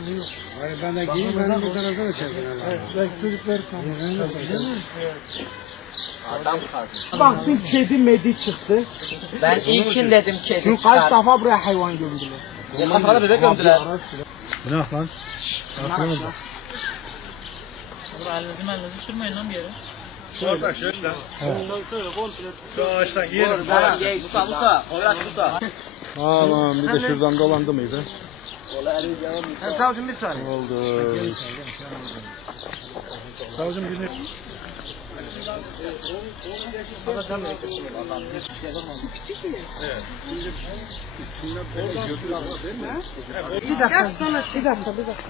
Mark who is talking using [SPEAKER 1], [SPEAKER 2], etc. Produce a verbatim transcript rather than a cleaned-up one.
[SPEAKER 1] Hayır ben de giyeyim, benim bu tarafa da çekin.
[SPEAKER 2] Evet, belki çocuklar kalmış.
[SPEAKER 3] Adam kaldı.
[SPEAKER 2] Baktım kedi medi çıktı.
[SPEAKER 3] Ben ilkin dedim kedi
[SPEAKER 2] Çünkü kaç
[SPEAKER 3] çıkar.
[SPEAKER 2] defa buraya hayvan gömdüler.
[SPEAKER 3] Kafana bebek gömdüler.
[SPEAKER 1] Günah lan. Aklımız da.
[SPEAKER 4] Burada elinizi melinizi sürmeyin lan bir yere.
[SPEAKER 5] Orada şöyle. Şu ağaçtan yiyelim.
[SPEAKER 3] Tamam gel Musa Musa. Orası Musa.
[SPEAKER 1] Aman bir de şuradan dolandı mıydı?
[SPEAKER 3] Savcım bir saniye.
[SPEAKER 1] Oldu.
[SPEAKER 5] Savcım günlük.
[SPEAKER 2] Bir dakika sonra bir dakika bir dakika.